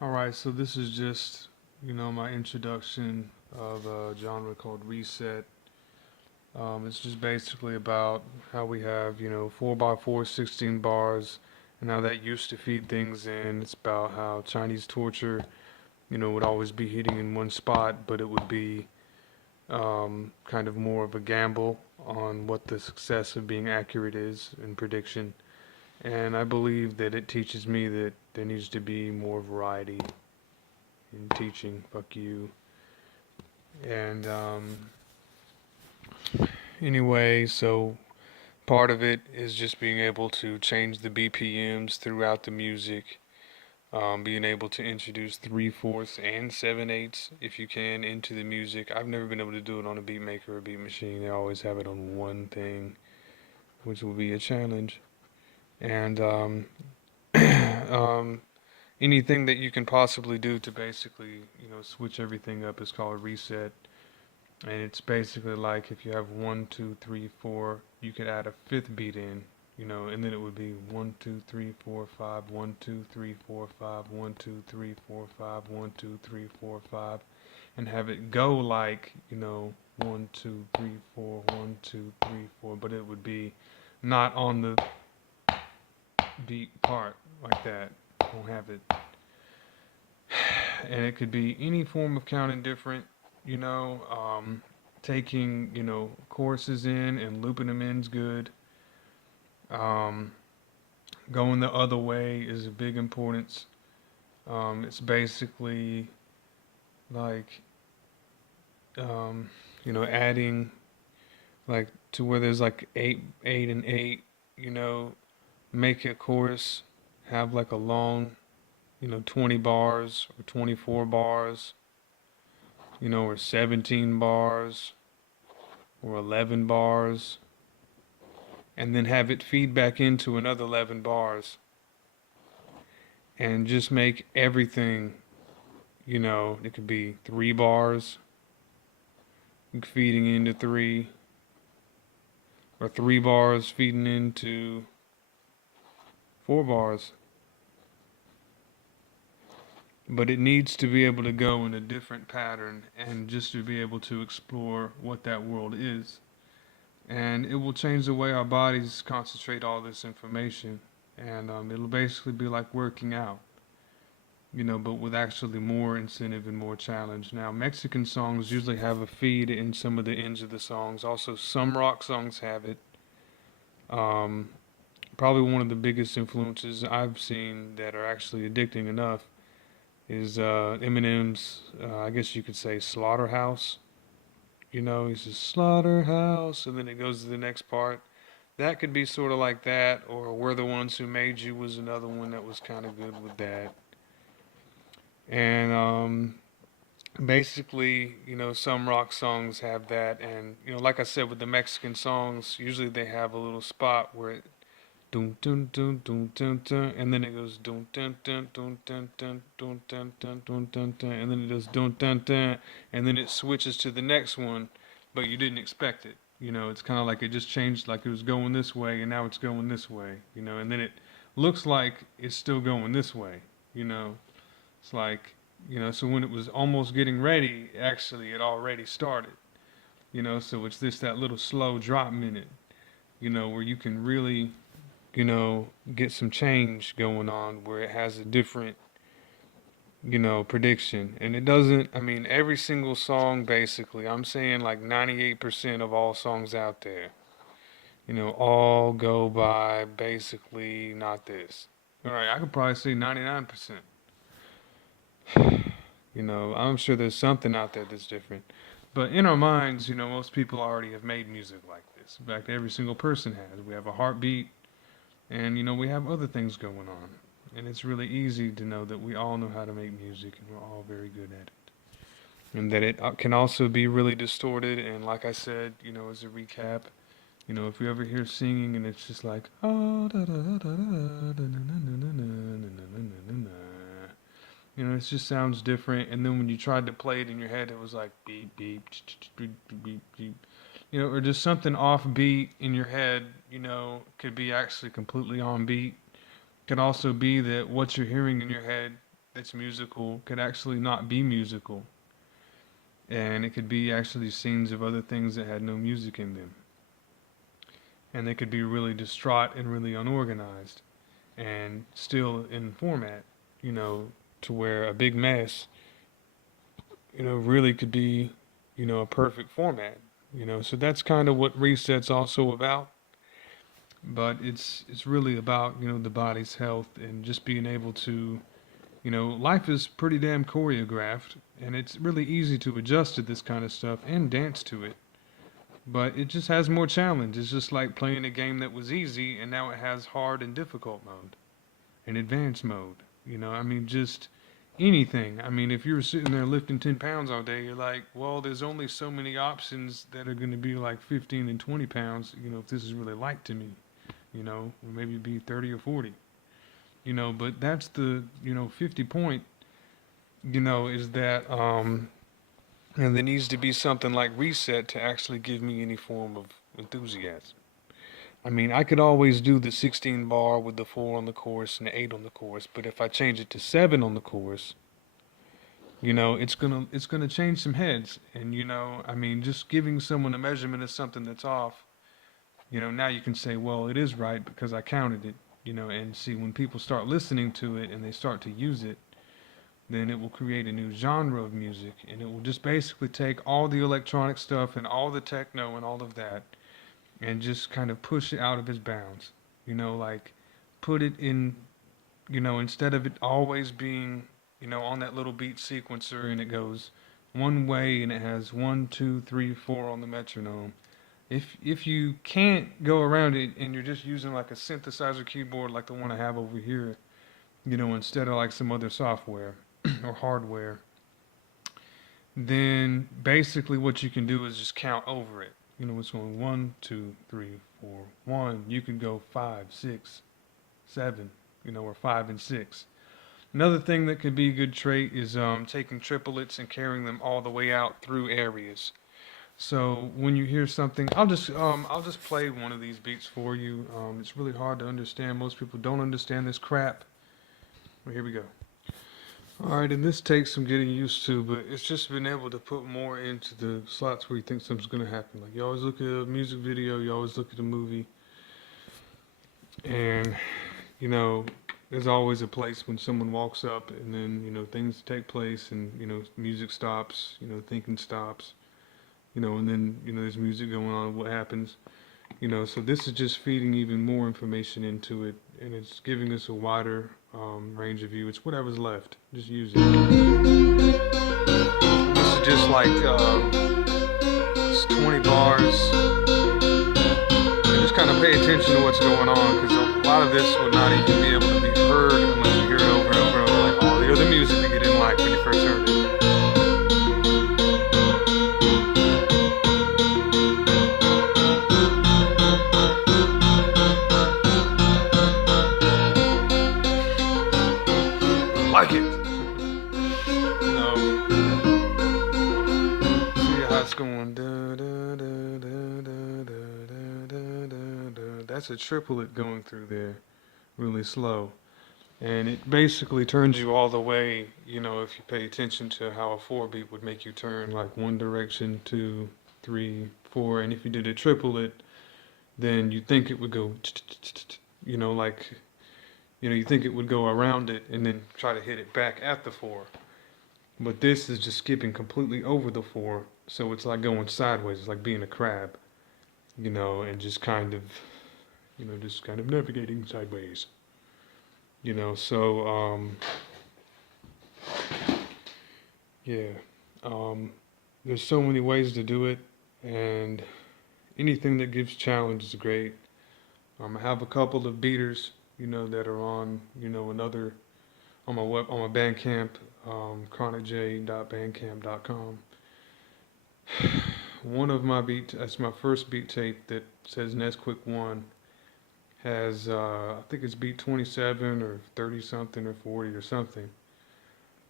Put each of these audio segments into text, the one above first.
All right, so this is just, my introduction of a genre called Reset. It's just basically about how we have, 4 by 4, 16 bars, and how that used to feed things in. It's about how Chinese torture, would always be hitting in one spot, but it would be kind of more of a gamble on what the success of being accurate is in prediction. And I believe that it teaches me that there needs to be more variety in teaching. Fuck you. And anyway, so part of it is just being able to change the BPMs throughout the music, being able to introduce 3/4 and 7/8 if you can into the music. I've never been able to do it on a beat maker or beat machine. They always have it on one thing, which will be a challenge. And um, anything that you can possibly do to basically, switch everything up is called reset. And it's basically like if you have one, two, three, four, you could add a fifth beat in, and then it would be one, two, three, four, five, one, two, three, four, five, one, two, three, four, five, one, two, three, four, five, and have it go like, one, two, three, four, one, two, three, four, but it would be not on the beat part like that. Won't have it, and it could be any form of counting different, you know, um, taking, choruses in and looping them in is good. Um, Going the other way is a big importance. It's basically like, um, adding like to where there's like eight, eight, and eight, you know, make a chorus have like a long, 20 bars or 24 bars, or 17 bars or 11 bars, and then have it feed back into another 11 bars, and just make everything, it could be 3 bars feeding into three, or 3 bars feeding into 4 bars. But it needs to be able to go in a different pattern and just to be able to explore what that world is. And it will change the way our bodies concentrate all this information. And it'll basically be like working out, but with actually more incentive and more challenge. Now, Mexican songs usually have a feed in some of the ends of the songs. Also, some rock songs have it. Um, Probably one of the biggest influences I've seen that are actually addicting enough is Eminem's, I guess you could say, Slaughterhouse. He says Slaughterhouse, and then it goes to the next part. That could be sort of like that, or We're the Ones Who Made You was another one that was kind of good with that. And basically, some rock songs have that, and like I said, with the Mexican songs, usually they have a little spot where it dun dun dun dun dun dun, and then it goes dun dun dun dun dun dun dun dun dun dun dun dun, and then it does dun dun dun, and then it switches to the next one, but you didn't expect it. It's kind of like it just changed, like it was going this way, and now it's going this way. And then it looks like it's still going this way. You know, it's like, so when it was almost getting ready, actually it already started. So it's this that little slow drop minute, where you can really, get some change going on where it has a different, prediction. And it doesn't, I mean, every single song basically, I'm saying like 98% of all songs out there, all go by basically not this. All right, I could probably say 99%. I'm sure there's something out there that's different. But in our minds, most people already have made music like this. In fact, every single person has. We have a heartbeat, and we have other things going on. And it's really easy to know that we all know how to make music and we're all very good at it. And that it can also be really distorted. And like I said, as a recap, if you ever hear singing and it's just like, oh, da, da, da, da, da, da, it just sounds different. And then when you tried to play it in your head, it was like beep, beep, beep, beep, beep. Or just something off beat in your head, could be actually completely on beat. Could also be that what you're hearing in your head, that's musical could actually not be musical, and it could be actually scenes of other things that had no music in them, and they could be really distraught and really unorganized and still in format, you know, to where a big mess, really could be, a perfect format, So that's kind of what Reset's also about, but it's really about, the body's health and just being able to, life is pretty damn choreographed, and it's really easy to adjust to this kind of stuff and dance to it. But it just has more challenge. It's just like playing a game that was easy and now it has hard and difficult mode and advanced mode. I mean, just anything. I mean, if you're sitting there lifting 10 pounds all day, you're like, well, there's only so many options that are going to be like 15 and 20 pounds, if this is really light to me, or maybe be 30 or 40, but that's the, 50 point, is that, and there needs to be something like Reset to actually give me any form of enthusiasm. I mean, I could always do the 16 bar with the 4 on the chorus and the 8 on the chorus, but if I change it to 7 on the chorus, it's gonna change some heads. And I mean, just giving someone a measurement of something that's off, now you can say, well, it is right because I counted it, and see when people start listening to it and they start to use it, then it will create a new genre of music, and it will just basically take all the electronic stuff and all the techno and all of that and just kind of push it out of its bounds. Like put it in, instead of it always being, on that little beat sequencer and it goes one way and it has 1, 2, 3, 4 on the metronome. If you can't go around it and you're just using like a synthesizer keyboard like the one I have over here, instead of like some other software or hardware, then basically what you can do is just count over it. It's going 1, 2, 3, 4, 1. You can go 5, 6, 7, or 5 and 6. Another thing that could be a good trait is taking triplets and carrying them all the way out through areas. So when you hear something, I'll just play one of these beats for you. It's really hard to understand. Most people don't understand this crap. Well, here we go. Alright, and this takes some getting used to, but it's just been able to put more into the slots where you think something's going to happen. Like, you always look at a music video, you always look at a movie, and, there's always a place when someone walks up, and then, things take place, and, music stops, thinking stops, and then, there's music going on, what happens. So this is just feeding even more information into it, and it's giving us a wider range of view. It's whatever's left. Just use it. This is just like it's 20 bars. And just kind of pay attention to what's going on, because a lot of this would not even be able to be heard unless you hear it over and over and over, like all the other music that you didn't like when you first heard it. Like it. See how it's going. That's a triplet going through there, really slow. And it basically turns you all the way, if you pay attention to how a 4 beat would make you turn, like 1 direction, 2, 3, 4. And if you did a triplet, then you'd think it would go, like, you think it would go around it and then try to hit it back at the 4. But this is just skipping completely over the 4, so it's like going sideways. It's like being a crab, and just kind of, navigating sideways. So, yeah. There's so many ways to do it, and anything that gives challenge is great. I have a couple of beaters, that are on, another, on my Bandcamp, chronicj.bandcamp.com. One of my that's my first beat tape that says Nesquik 1, has, I think it's beat 27 or 30 something or 40 or something.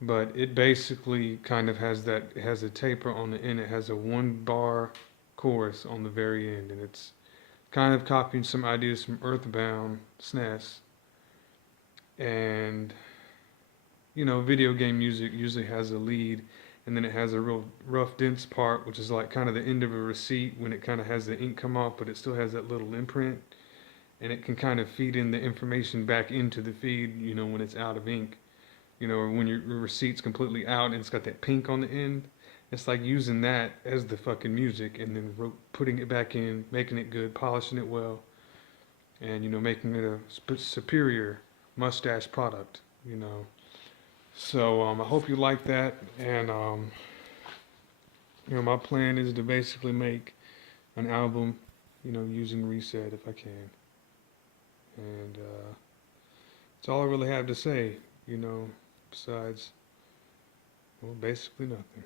But it basically kind of has it has a taper on the end. It has a 1 bar chorus on the very end, and it's kind of copying some ideas from Earthbound SNES. And, video game music usually has a lead, and then it has a real rough, dense part, which is like kind of the end of a receipt when it kind of has the ink come off, but it still has that little imprint, and it can kind of feed in the information back into the feed, when it's out of ink, or when your receipt's completely out and it's got that pink on the end. It's like using that as the fucking music and then putting it back in, making it good, polishing it well, and making it a superior mustache product. So I hope you like that, and my plan is to basically make an album, using Reset if I can, and that's all I really have to say, besides, well, basically nothing.